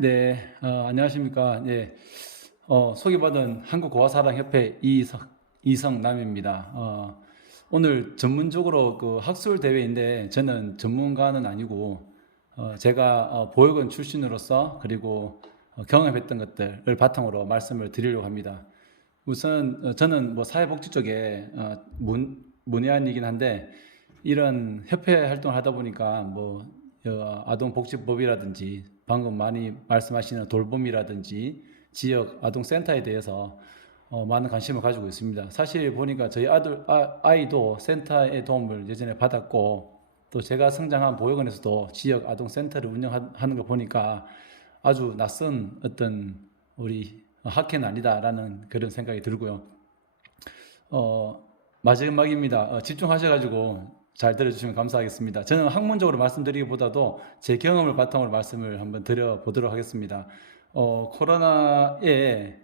네, 안녕하십니까. 네, 소개받은 한국고아사랑협회 이성남입니다. 오늘 전문적으로 그 학술 대회인데 저는 전문가는 아니고 제가 보육원 출신으로서 그리고 경험했던 것들을 바탕으로 말씀을 드리려고 합니다. 우선 저는 뭐 사회복지 쪽에 문외한이긴 한데 이런 협회 활동을 하다 보니까 뭐 아동복지법이라든지 방금 많이 말씀하시는 돌봄이라든지 지역 아동센터에 대해서 많은 관심을 가지고 있습니다. 사실 보니까 저희 아이도 센터의 도움을 예전에 받았고 또 제가 성장한 보육원에서도 지역 아동센터를 운영하는 걸 보니까 아주 낯선 어떤 우리 학회는 아니다라는 그런 생각이 들고요. 어, 마지막입니다. 집중하셔가지고 잘 들어주시면 감사하겠습니다. 저는 학문적으로 말씀드리기보다도 제 경험을 바탕으로 말씀을 한번 드려보도록 하겠습니다. 코로나에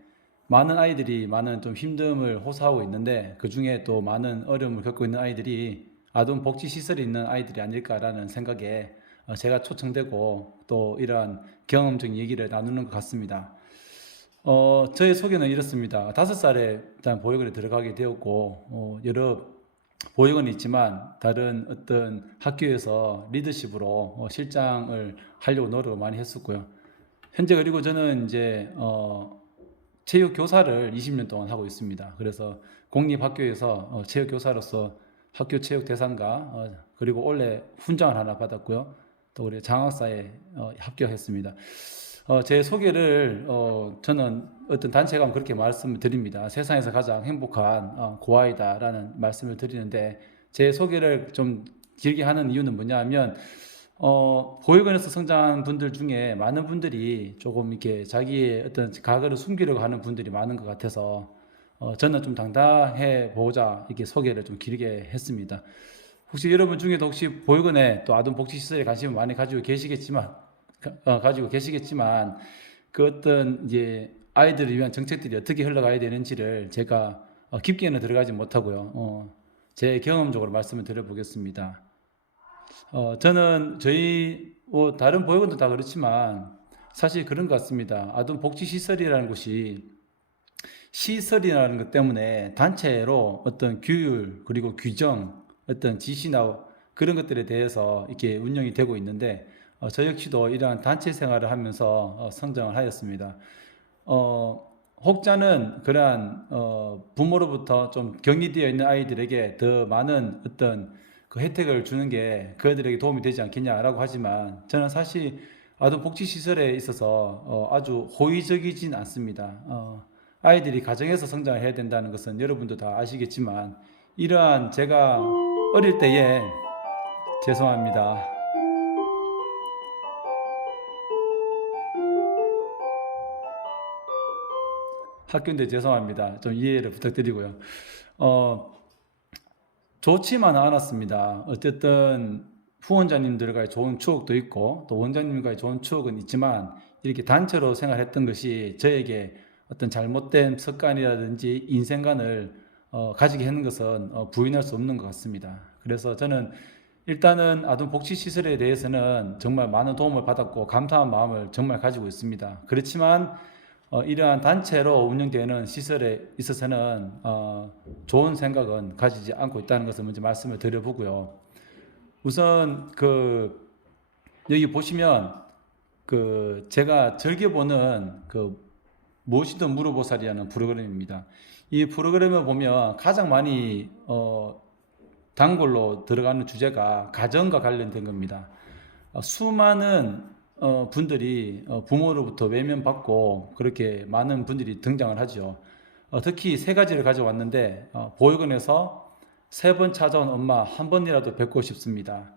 많은 아이들이 많은 좀 힘듦을 호소하고 있는데 그 중에 또 많은 어려움을 겪고 있는 아이들이 아동복지시설에 있는 아이들이 아닐까라는 생각에 제가 초청되고 또 이러한 경험적인 얘기를 나누는 것 같습니다. 저의 소개는 이렇습니다. 5살에 일단 보육원에 들어가게 되었고, 여러 보육원이 있지만 다른 어떤 학교에서 리더십으로 실장을 하려고 노력을 많이 했었고요. 현재 그리고 저는 이제 체육 교사를 20년 동안 하고 있습니다. 그래서 공립학교에서 체육 교사로서 학교 체육 대상과 그리고 올해 훈장을 하나 받았고요. 또 우리 장학사에 합격했습니다. 제 소개를 저는 어떤 단체가 그렇게 말씀을 드립니다. 세상에서 가장 행복한 고아이다라는 말씀을 드리는데 제 소개를 좀 길게 하는 이유는 뭐냐 하면 보육원에서 성장한 분들 중에 많은 분들이 조금 이렇게 자기의 어떤 과거를 숨기려고 하는 분들이 많은 것 같아서 저는 좀 당당해 보자 이렇게 소개를 좀 길게 했습니다. 혹시 여러분 중에도 혹시 보육원에 또 아동복지시설에 관심을 많이 가지고 계시겠지만 그 어떤 이제 아이들을 위한 정책들이 어떻게 흘러가야 되는지를 제가 깊게는 들어가지 못하고요. 제 경험적으로 말씀을 드려보겠습니다. 저는 저희 뭐 다른 보육원도 다 그렇지만 사실 그런 것 같습니다. 아동복지시설이라는 곳이 시설이라는 것 때문에 단체로 어떤 규율 그리고 규정 어떤 지시나 그런 것들에 대해서 이렇게 운영이 되고 있는데 저 역시도 이러한 단체 생활을 하면서 성장을 하였습니다. 혹자는 그러한 부모로부터 좀 격리되어 있는 아이들에게 더 많은 어떤 그 혜택을 주는 게 그들에게 도움이 되지 않겠냐라고 하지만 저는 사실 아동복지시설에 있어서 아주 호의적이진 않습니다. 아이들이 가정에서 성장을 해야 된다는 것은 여러분도 다 아시겠지만 이러한 제가 어릴 때에 죄송합니다. 학교인데 죄송합니다. 좀 이해를 부탁드리고요. 어, 좋지만은 않았습니다. 어쨌든 후원자님들과의 좋은 추억도 있고 또 원장님과의 좋은 추억은 있지만 이렇게 단체로 생활했던 것이 저에게 어떤 잘못된 습관이라든지 인생관을 가지게 하는 것은 부인할 수 없는 것 같습니다. 그래서 저는 일단은 아동복지시설에 대해서는 정말 많은 도움을 받았고 감사한 마음을 정말 가지고 있습니다. 그렇지만 이러한 단체로 운영되는 시설에 있어서는 좋은 생각은 가지지 않고 있다는 것을 먼저 말씀을 드려보고요. 우선 그 여기 보시면 그 제가 즐겨보는 그 무엇이든 물어보살이라는 프로그램입니다. 이 프로그램을 보면 가장 많이 단골로 들어가는 주제가 가정과 관련된 겁니다. 수많은 분들이 부모로부터 외면받고 그렇게 많은 분들이 등장을 하죠. 특히 세 가지를 가져왔는데 보육원에서 세 번 찾아온 엄마 한 번이라도 뵙고 싶습니다.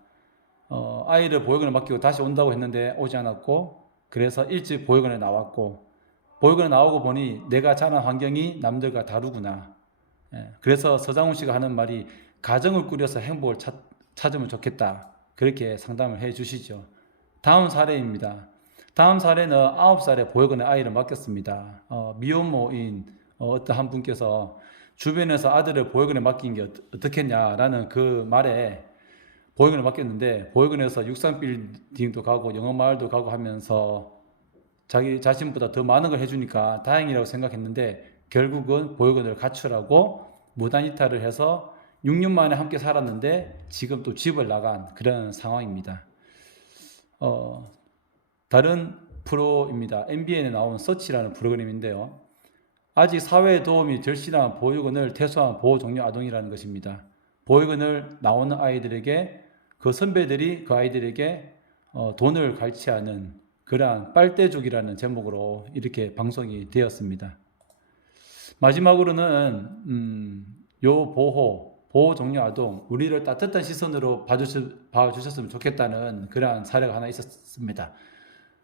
아이를 보육원에 맡기고 다시 온다고 했는데 오지 않았고 그래서 일찍 보육원에 나왔고 보육원에 나오고 보니 내가 자란 환경이 남들과 다르구나. 그래서 서장훈 씨가 하는 말이 가정을 꾸려서 행복을 찾으면 좋겠다. 그렇게 상담을 해 주시죠. 다음 사례입니다. 다음 사례는 9살에 보육원에 아이를 맡겼습니다. 미혼모인 어떤 한 분께서 주변에서 아들을 보육원에 맡긴 게 어떻겠냐라는 그 말에 보육원에 맡겼는데 보육원에서 63빌딩도 가고 영어마을도 가고 하면서 자기 자신보다 더 많은 걸 해주니까 다행이라고 생각했는데 결국은 보육원을 가출하고 무단 이탈을 해서 6년 만에 함께 살았는데 지금 또 집을 나간 그런 상황입니다. 다른 프로입니다. MBN에 나온 서치라는 프로그램인데요. 아직 사회에 도움이 절실한 보육원을 퇴소한 보호 종료 아동이라는 것입니다. 보육원을 나오는 아이들에게 그 선배들이 그 아이들에게 돈을 갈취하는 그러한 빨대족이라는 제목으로 이렇게 방송이 되었습니다. 마지막으로는 요 보호 종료 아동, 우리를 따뜻한 시선으로 봐주셨으면 좋겠다는 그러한 사례가 하나 있었습니다.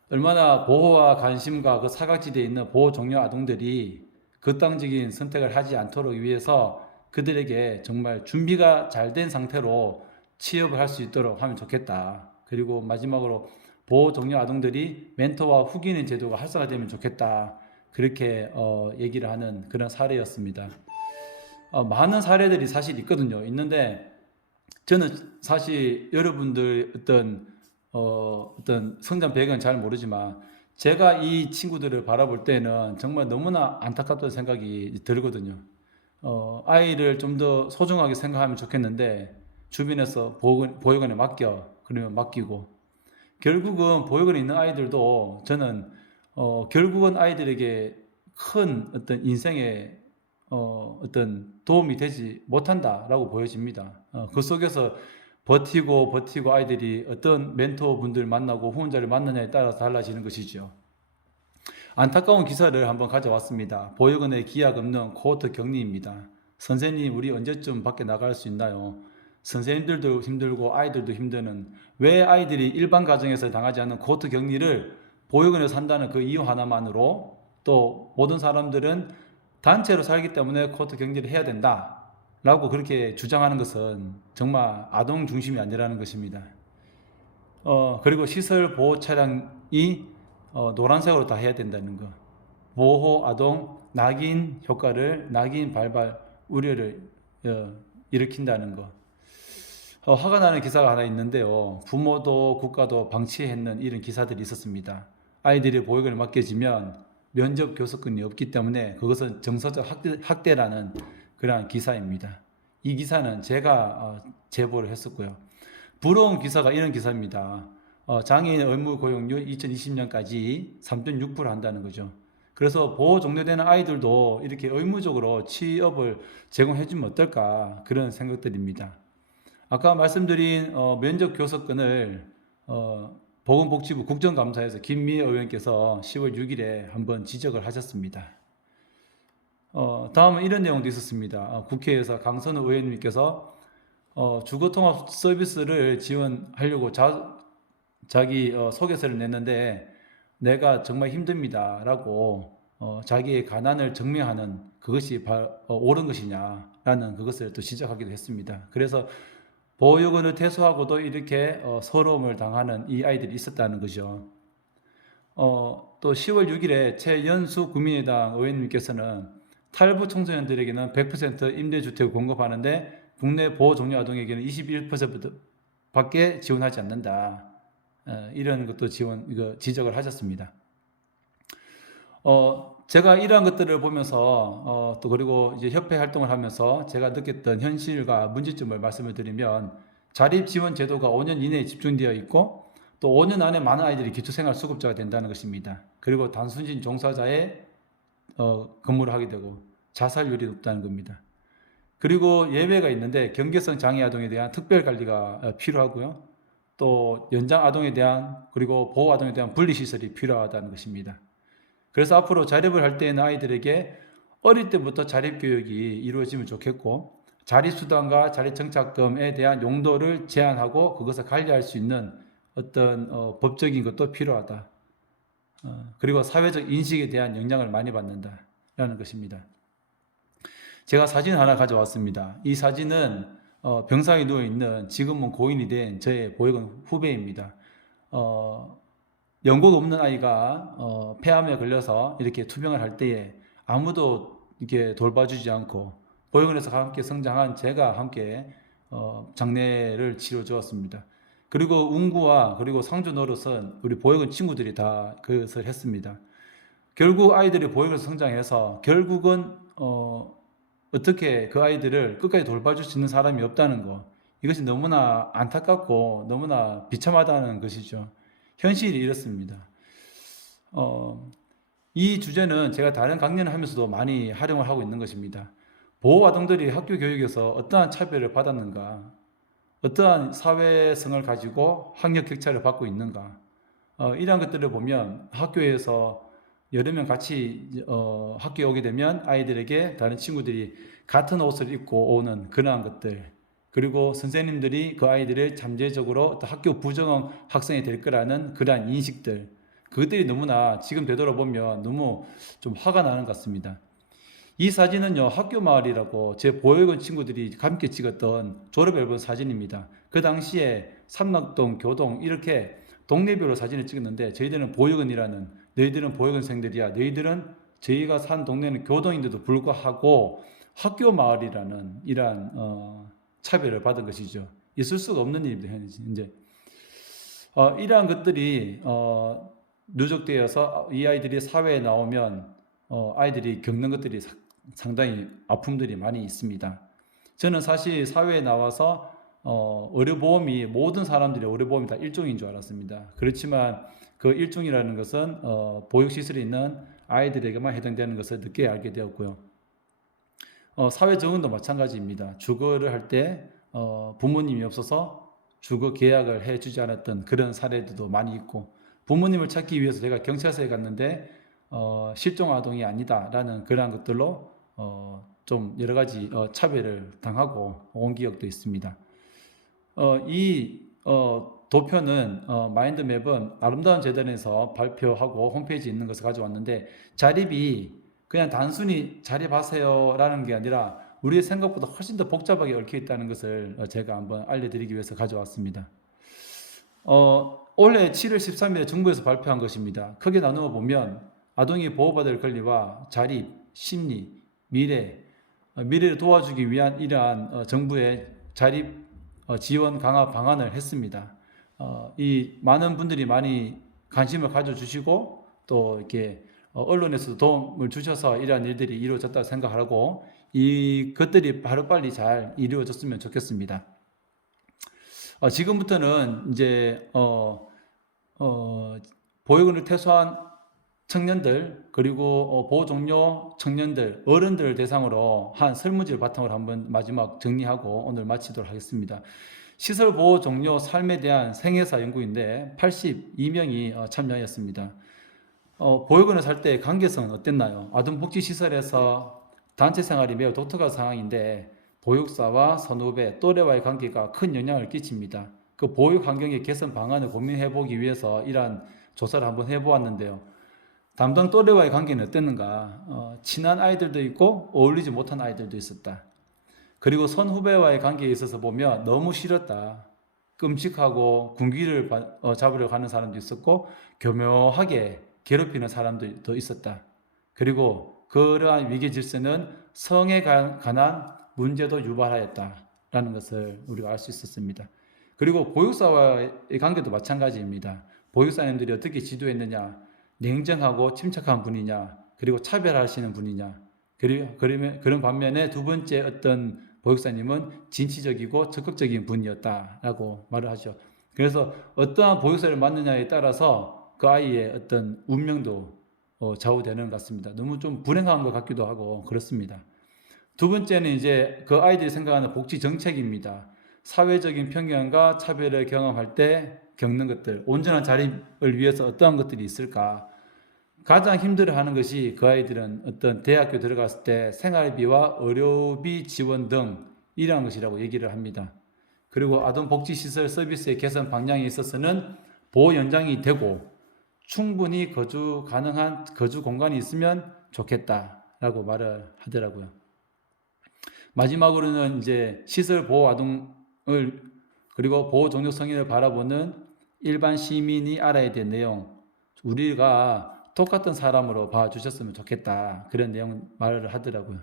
얼마나 보호와 관심과 그 사각지대에 있는 보호 종료 아동들이 극단적인 선택을 하지 않도록 위해서 그들에게 정말 준비가 잘 된 상태로 취업을 할 수 있도록 하면 좋겠다. 그리고 마지막으로 보호 종료 아동들이 멘토와 후기는 제도가 활성화되면 좋겠다. 그렇게 얘기를 하는 그런 사례였습니다. 많은 사례들이 사실 있거든요. 있는데 저는 사실 여러분들 어떤 성장 배경은 잘 모르지만 제가 이 친구들을 바라볼 때는 정말 너무나 안타깝다는 생각이 들거든요. 아이를 좀 더 소중하게 생각하면 좋겠는데 주변에서 보육원에 맡겨 그러면 맡기고 결국은 보육원에 있는 아이들도 저는 결국은 아이들에게 큰 어떤 인생의 어떤 도움이 되지 못한다라고 보여집니다. 그 속에서 버티고 아이들이 어떤 멘토분들 만나고 후원자를 만나냐에 따라서 달라지는 것이죠. 안타까운 기사를 한번 가져왔습니다. 보육원의 기약 없는 코호트 격리입니다. 선생님, 우리 언제쯤 밖에 나갈 수 있나요? 선생님들도 힘들고 아이들도 힘드는 왜 아이들이 일반 가정에서 당하지 않는 코호트 격리를 보육원에서 산다는 그 이유 하나만으로 또 모든 사람들은 단체로 살기 때문에 코호트 격리를 해야 된다 라고 그렇게 주장하는 것은 정말 아동 중심이 아니라는 것입니다. 그리고 시설 보호 차량이 노란색으로 다 해야 된다는 거. 보호 아동 낙인 효과를 낙인 발발 우려를 일으킨다는 거. 화가 나는 기사가 하나 있는데요. 부모도 국가도 방치했는 이런 기사들이 있었습니다. 아이들이 보육원에 맡겨지면 면접 교섭권이 없기 때문에 그것은 정서적 학대라는 그러한 기사입니다. 이 기사는 제가 제보를 했었고요. 부러운 기사가 이런 기사입니다. 장애인 의무 고용률 2020년까지 3.6% 한다는 거죠. 그래서 보호 종료되는 아이들도 이렇게 의무적으로 취업을 제공해주면 어떨까 그런 생각들입니다. 아까 말씀드린 면접 교섭권을 보건복지부 국정감사에서 김미애 의원께서 10월 6일에 한번 지적을 하셨습니다. 다음은 이런 내용도 있었습니다. 국회에서 강선우 의원님께서 주거통합 서비스를 지원하려고 자기 소개서를 냈는데 내가 정말 힘듭니다 라고 자기의 가난을 증명하는 그것이 옳은 것이냐라는 그것을 또 지적하기도 했습니다. 그래서 보육원을 퇴소하고도 이렇게 서러움을 당하는 이 아이들이 있었다는 거죠. 또 10월 6일에 최연수 국민의당 의원님께서는 탈북 청소년들에게는 100% 임대주택을 공급하는데 국내 보호 종료 아동에게는 21%밖에 지원하지 않는다. 이런 것도 지적을 하셨습니다. 제가 이러한 것들을 보면서 또 그리고 이제 협회 활동을 하면서 제가 느꼈던 현실과 문제점을 말씀을 드리면 자립 지원 제도가 5년 이내에 집중되어 있고 또 5년 안에 많은 아이들이 기초생활수급자가 된다는 것입니다. 그리고 단순직 종사자의 근무를 하게 되고 자살률이 높다는 겁니다. 그리고 예외가 있는데 경계성 장애 아동에 대한 특별 관리가 필요하고요. 또 연장 아동에 대한 그리고 보호 아동에 대한 분리 시설이 필요하다는 것입니다. 그래서 앞으로 자립을 할 때에는 아이들에게 어릴 때부터 자립 교육이 이루어지면 좋겠고 자립수당과 자립정착금에 대한 용도를 제한하고 그것을 관리할 수 있는 어떤 법적인 것도 필요하다. 그리고 사회적 인식에 대한 영향을 많이 받는다라는 것입니다. 제가 사진 하나 가져왔습니다. 이 사진은 병상에 누워있는 지금은 고인이 된 저의 보육원 후배입니다. 연고가 없는 아이가 폐암에 걸려서 이렇게 투병을 할 때에 아무도 이렇게 돌봐주지 않고 보육원에서 함께 성장한 제가 함께 장례를 치러 주었습니다. 그리고 운구와 그리고 상주 노릇은 우리 보육원 친구들이 다 그것을 했습니다. 결국 아이들이 보육원에서 성장해서 결국은 어떻게 그 아이들을 끝까지 돌봐줄 수 있는 사람이 없다는 거, 이것이 너무나 안타깝고 너무나 비참하다는 것이죠. 현실이 이렇습니다. 이 주제는 제가 다른 강연을 하면서도 많이 활용을 하고 있는 것입니다. 보호아동들이 학교 교육에서 어떠한 차별을 받았는가, 어떠한 사회성을 가지고 학력 격차를 받고 있는가, 이러한 것들을 보면 학교에서 여러 명 같이 학교에 오게 되면 아이들에게 다른 친구들이 같은 옷을 입고 오는 그러한 것들, 그리고 선생님들이 그 아이들을 잠재적으로 학교 부정형 학생이 될 거라는 그러한 인식들, 그것들이 너무나 지금 되돌아보면 너무 좀 화가 나는 것 같습니다. 이 사진은요, 학교 마을이라고 제 보육원 친구들이 함께 찍었던 졸업 앨범 사진입니다. 그 당시에 삼락동, 교동 이렇게 동네별로 사진을 찍었는데, 저희들은 보육원이라는, 너희들은 보육원생들이야, 너희들은 저희가 산 동네는 교동인데도 불구하고 학교 마을이라는 이러한 차별을 받은 것이죠. 있을 수가 없는 일입니다. 현재 이러한 것들이 누적되어서 이 아이들이 사회에 나오면 아이들이 겪는 것들이 상당히 아픔들이 많이 있습니다. 저는 사실 사회에 나와서 의료보험이 모든 사람들이 의료보험이 다 일종인 줄 알았습니다. 그렇지만 그 일종이라는 것은 보육시설에 있는 아이들에게만 해당되는 것을 늦게 알게 되었고요. 사회적응도 마찬가지입니다. 주거를 할 때 부모님이 없어서 주거 계약을 해주지 않았던 그런 사례들도 많이 있고, 부모님을 찾기 위해서 제가 경찰서에 갔는데 실종 아동이 아니다라는 그러한 것들로 좀 여러 가지 차별을 당하고 온 기억도 있습니다. 이 도표는 마인드맵은 아름다운 재단에서 발표하고 홈페이지에 있는 것을 가져왔는데, 자립이 그냥 단순히 자립하세요 라는 게 아니라 우리의 생각보다 훨씬 더 복잡하게 얽혀 있다는 것을 제가 한번 알려드리기 위해서 가져왔습니다. 올해 7월 13일에 정부에서 발표한 것입니다. 크게 나누어 보면 아동이 보호받을 권리와 자립, 심리, 미래를 도와주기 위한 이러한 정부의 자립 지원 강화 방안을 했습니다. 이 많은 분들이 많이 관심을 가져주시고 또 이렇게 언론에서도 도움을 주셔서 이러한 일들이 이루어졌다고 생각하고, 이것들이 하루빨리 잘 이루어졌으면 좋겠습니다. 지금부터는 이제 보육원을 퇴소한 청년들, 그리고 보호 종료 청년들, 어른들을 대상으로 한 설문지를 바탕으로 한번 마지막 정리하고 오늘 마치도록 하겠습니다. 시설 보호 종료 삶에 대한 생애사 연구인데 82명이 참여하였습니다. 보육원을 살 때 관계성은 어땠나요? 아동복지시설에서 단체 생활이 매우 독특한 상황인데 보육사와 선후배, 또래와의 관계가 큰 영향을 끼칩니다. 그 보육 환경의 개선 방안을 고민해 보기 위해서 이러한 조사를 한번 해보았는데요. 담당 또래와의 관계는 어땠는가? 친한 아이들도 있고 어울리지 못한 아이들도 있었다. 그리고 선후배와의 관계에 있어서 보면 너무 싫었다, 끔찍하고 군기를 잡으려 가는 사람도 있었고 교묘하게 괴롭히는 사람들도 있었다. 그리고 그러한 위계 질서는 성에 관한 문제도 유발하였다라는 것을 우리가 알 수 있었습니다. 그리고 보육사와의 관계도 마찬가지입니다. 보육사님들이 어떻게 지도했느냐, 냉정하고 침착한 분이냐, 그리고 차별하시는 분이냐, 그리고 그런 반면에 두 번째 어떤 보육사님은 진취적이고 적극적인 분이었다라고 말을 하죠. 그래서 어떠한 보육사를 맡느냐에 따라서 그 아이의 어떤 운명도 좌우되는 것 같습니다. 너무 좀 불행한 것 같기도 하고 그렇습니다. 두 번째는 이제 그 아이들이 생각하는 복지 정책입니다. 사회적인 편견과 차별을 경험할 때 겪는 것들, 온전한 자립을 위해서 어떠한 것들이 있을까? 가장 힘들어하는 것이 그 아이들은 어떤 대학교 들어갔을 때 생활비와 의료비 지원 등 이러한 것이라고 얘기를 합니다. 그리고 아동복지시설 서비스의 개선 방향에 있어서는 보호 연장이 되고 충분히 거주 가능한 거주 공간이 있으면 좋겠다라고 말을 하더라고요. 마지막으로는 이제 시설 보호 아동을 그리고 보호 종료 성인을 바라보는 일반 시민이 알아야 될 내용, 우리가 똑같은 사람으로 봐주셨으면 좋겠다, 그런 내용 말을 하더라고요.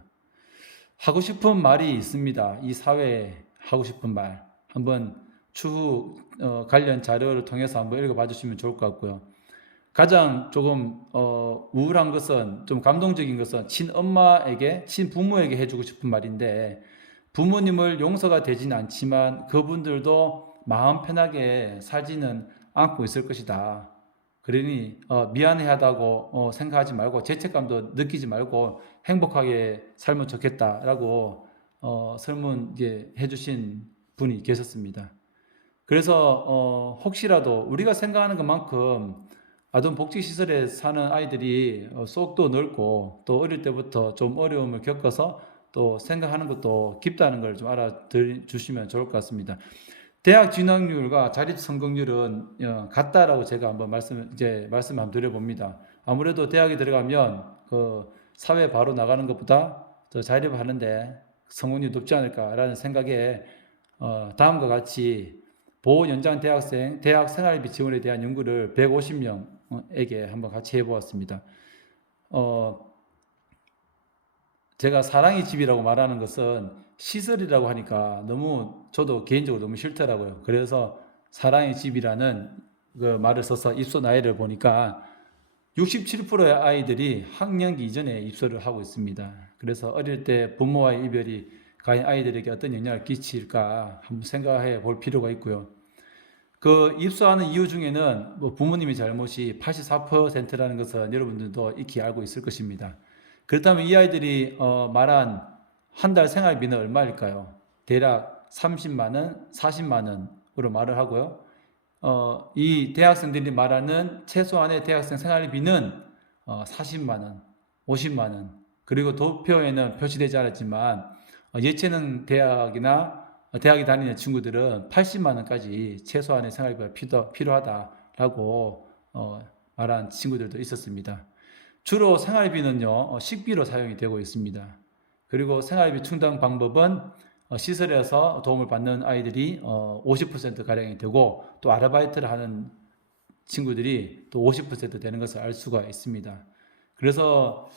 하고 싶은 말이 있습니다. 이 사회에 하고 싶은 말 한번 추후 관련 자료를 통해서 한번 읽어봐 주시면 좋을 것 같고요. 가장 조금 우울한 것은, 좀 감동적인 것은 친엄마에게, 친부모에게 해주고 싶은 말인데, 부모님을 용서가 되진 않지만 그분들도 마음 편하게 살지는 않고 있을 것이다. 그러니 미안해하다고 생각하지 말고, 죄책감도 느끼지 말고 행복하게 살면 좋겠다라고 설문 해주신 분이 계셨습니다. 그래서 혹시라도 우리가 생각하는 것만큼 아동복지시설에 사는 아이들이 속도 넓고, 또 어릴 때부터 좀 어려움을 겪어서 또 생각하는 것도 깊다는 걸 좀 알아주시면 좋을 것 같습니다. 대학 진학률과 자립 성공률은 같다라고 제가 한번 말씀 한번 드려봅니다. 아무래도 대학에 들어가면 그 사회 바로 나가는 것보다 더 자립하는데 성공률이 높지 않을까라는 생각에 다음과 같이 보호 연장 대학생 대학 생활비 지원에 대한 연구를 150명에게 한번 같이 해보았습니다. 제가 사랑의 집이라고 말하는 것은 시설이라고 하니까 저도 개인적으로 너무 싫더라고요. 그래서 사랑의 집이라는 그 말을 써서 입소 나이를 보니까 67%의 아이들이 학령기 이전에 입소를 하고 있습니다. 그래서 어릴 때 부모와의 이별이 과연 아이들에게 어떤 영향을 끼칠까 한번 생각해 볼 필요가 있고요. 그 입소하는 이유 중에는 뭐 부모님의 잘못이 84%라는 것은 여러분들도 익히 알고 있을 것입니다. 그렇다면 이 아이들이 말한 한 달 생활비는 얼마일까요? 대략 30만 원, 40만 원으로 말을 하고요. 이 대학생들이 말하는 최소한의 대학생 생활비는 40만 원, 50만 원, 그리고 도표에는 표시되지 않았지만 예체능 대학이나 대학에 다니는 친구들은 80만 원까지 최소한의 생활비가 필요하다라고 말한 친구들도 있었습니다. 주로 생활비는요, 식비로 사용이 되고 있습니다. 그리고 생활비 충당 방법은 시설에서 도움을 받는 아이들이 50%가량이 되고, 또 아르바이트를 하는 친구들이 또 50% 되는 것을 알 수가 있습니다. 그래서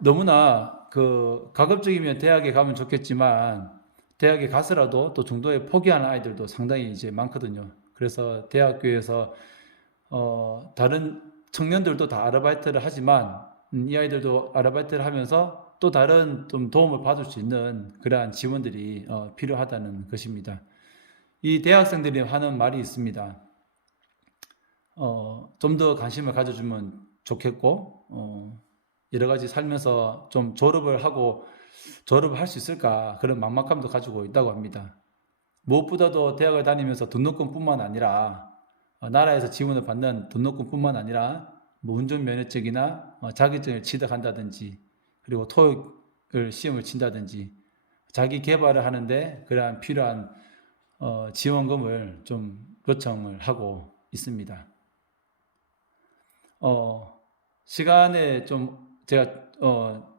너무나 가급적이면 대학에 가면 좋겠지만 대학에 가서라도 또 중도에 포기하는 아이들도 상당히 이제 많거든요. 그래서 대학교에서 다른 청년들도 다 아르바이트를 하지만 이 아이들도 아르바이트를 하면서 또 다른 좀 도움을 받을 수 있는 그러한 지원들이 필요하다는 것입니다. 이 대학생들이 하는 말이 있습니다. 좀 더 관심을 가져주면 좋겠고, 여러 가지 살면서 좀 졸업을 할 수 있을까, 그런 막막함도 가지고 있다고 합니다. 무엇보다도 대학을 다니면서 등록금뿐만 아니라 나라에서 지원을 받는 등록금뿐만 아니라 뭐 운전면허증이나 자격증을 취득한다든지, 그리고 토익을 시험을 친다든지 자기 개발을 하는데 그러한 필요한 지원금을 좀 요청을 하고 있습니다. 시간에 좀 제가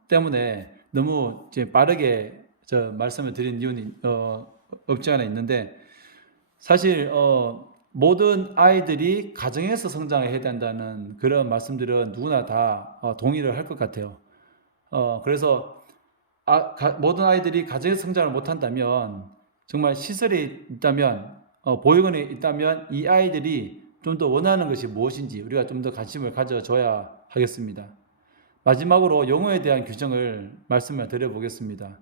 때문에 너무 빠르게 말씀을 드린 이유는 없지 않아 있는데, 사실 모든 아이들이 가정에서 성장해야 된다는 그런 말씀들은 누구나 다 동의를 할 것 같아요. 그래서 모든 아이들이 가정에서 성장을 못한다면, 정말 시설에 있다면, 보육원에 있다면 이 아이들이 좀 더 원하는 것이 무엇인지 우리가 좀 더 관심을 가져줘야 하겠습니다. 마지막으로 용어에 대한 규정을 말씀을 드려보겠습니다.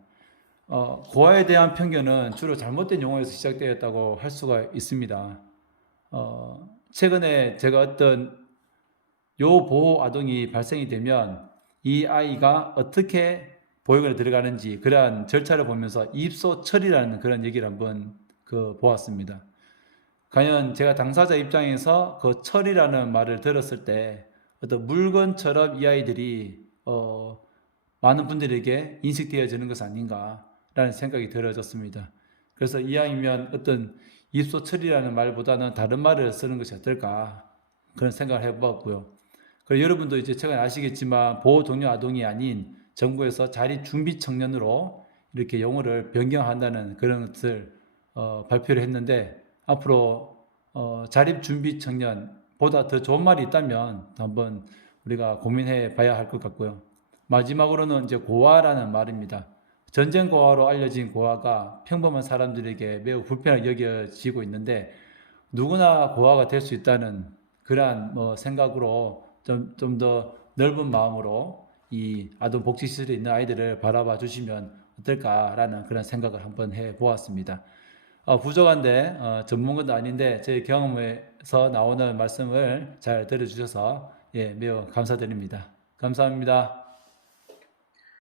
고아에 대한 편견은 주로 잘못된 용어에서 시작되었다고 할 수가 있습니다. 최근에 제가 어떤 요보호 아동이 발생이 되면 이 아이가 어떻게 보육원에 들어가는지 그러한 절차를 보면서 입소 처리라는 그런 얘기를 한번 보았습니다. 과연 제가 당사자 입장에서 그 처리라는 말을 들었을 때 어떤 물건처럼 이 아이들이 많은 분들에게 인식되어지는 것 아닌가라는 생각이 들어졌습니다. 그래서 이왕이면 어떤 입소 처리라는 말보다는 다른 말을 쓰는 것이 어떨까, 그런 생각을 해보았고요. 그리고 여러분도 이제 최근에 아시겠지만 보호 종료 아동이 아닌 정부에서 자립 준비 청년으로 이렇게 용어를 변경한다는 그런 것을 발표를 했는데, 앞으로 자립 준비 청년보다 더 좋은 말이 있다면 한번 우리가 고민해 봐야 할 것 같고요. 마지막으로는 이제 고아라는 말입니다. 전쟁 고아로 알려진 고아가 평범한 사람들에게 매우 불편하게 여겨지고 있는데 누구나 고아가 될 수 있다는 그러한 생각으로 좀 더 넓은 마음으로 이 아동 복지 시설에 있는 아이들을 바라봐 주시면 어떨까라는 그런 생각을 한번 해 보았습니다. 부족한데 전문가도 아닌데 제 경험에서 나오는 말씀을 잘 들어주셔서 예, 매우 감사드립니다. 감사합니다.